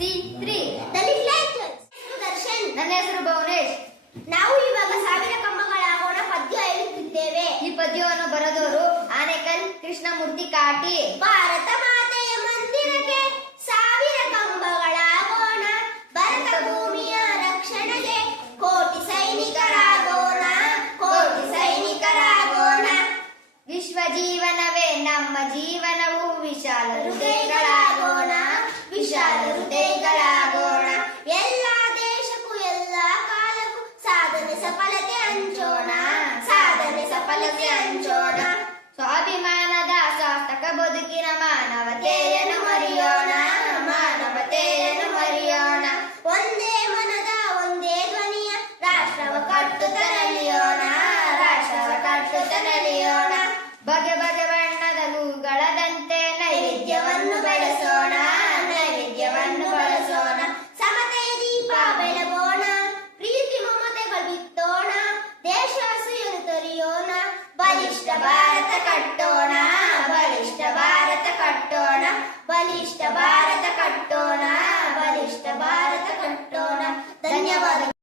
C3 The Little Angels. Darshan. ನನ್ನ ಹೆಸರು ಭುವನೇಶ್. ನಾವು ಇವಾಗ ಸಾವಿರ ಕಂಬಗಳಾಗೋಣ ಪದ್ಯ ಹೇಳುತ್ತಿದ್ದೇವೆ. ಈ ಪದ್ಯವನ್ನು ಬರೆದವರು ಆನೇಕಲ್ ಕೃಷ್ಣಮೂರ್ತಿ ಕಾಟಿ. ಭಾರತ ಮಾತೆಯ ಮಂದಿರಕ್ಕೆ ಸಾವಿರ ಕಂಬಗಳಾಗೋಣ, ಭರತ ಭೂಮಿಯ ರಕ್ಷಣೆಗೆ ಕೋಟಿ ಸೈನಿಕರಾಗೋಣ, ಕೋಟಿ ಸೈನಿಕರಾಗೋಣ. ವಿಶ್ವ ಜೀವನವೇ ನಮ್ಮ ಜೀವನವು, ವಿಶಾಲ ಹೃದಯಗಳಾಗೋಣ, ವಿಶಾಲ ಹೃದಯಗಳಾಗೋಣ. ಎಲ್ಲ ದೇಶಕ್ಕೂ ಎಲ್ಲ ಕಾಲಕ್ಕೂ ಸಾಧನೆ ಸಫಲತೆ ಹಂಚೋಣ, ಸಾಧನೆ ಸಫಲತೆ ಹಂಚೋಣ. ಸ್ವಾಭಿಮಾನದ ಸಾರ್ಥಕ ಬದುಕಿನ ಮಾನವತೆಯನ್ನು ಮರೆಯೋಣ, ಮಾನವತೆಯನ್ನು ಮರೆಯೋಣ. ಒಂದೇ ಮನದ ಒಂದೇ ಧ್ವನಿಯ ರಾಷ್ಟ್ರವ ಕಟ್ಟುತ್ತ ನಲಿಯೋಣ, ರಾಷ್ಟ್ರವ ಕಟ್ಟುತ್ತ ನಲಿಯೋಣ. ಬಗೆ ಬಗೆ ಬಣ್ಣದ ಹೂಗಳದಂತೆ ನೈವೇದ್ಯವನ್ನು ಬೆಳೆಸೋಣ, ನೈವೇದ್ಯವನ್ನು ಬಳಸೋಣ. ಸಮತೆಯ ದೀಪ ಬೆಳಗೋಣ, ಪ್ರೀತಿ ಮಮತೆಗಳು ಬಿತ್ತೋಣ, ದೇಶ ಹಸಿರು ತೊರೆಯೋಣ. ಬಲಿಷ್ಠ ಭಾರತ ಕಟ್ಟೋಣ, ಬಲಿಷ್ಠ ಭಾರತ ಕಟ್ಟೋಣ, ಬಲಿಷ್ಠ ಭಾರತ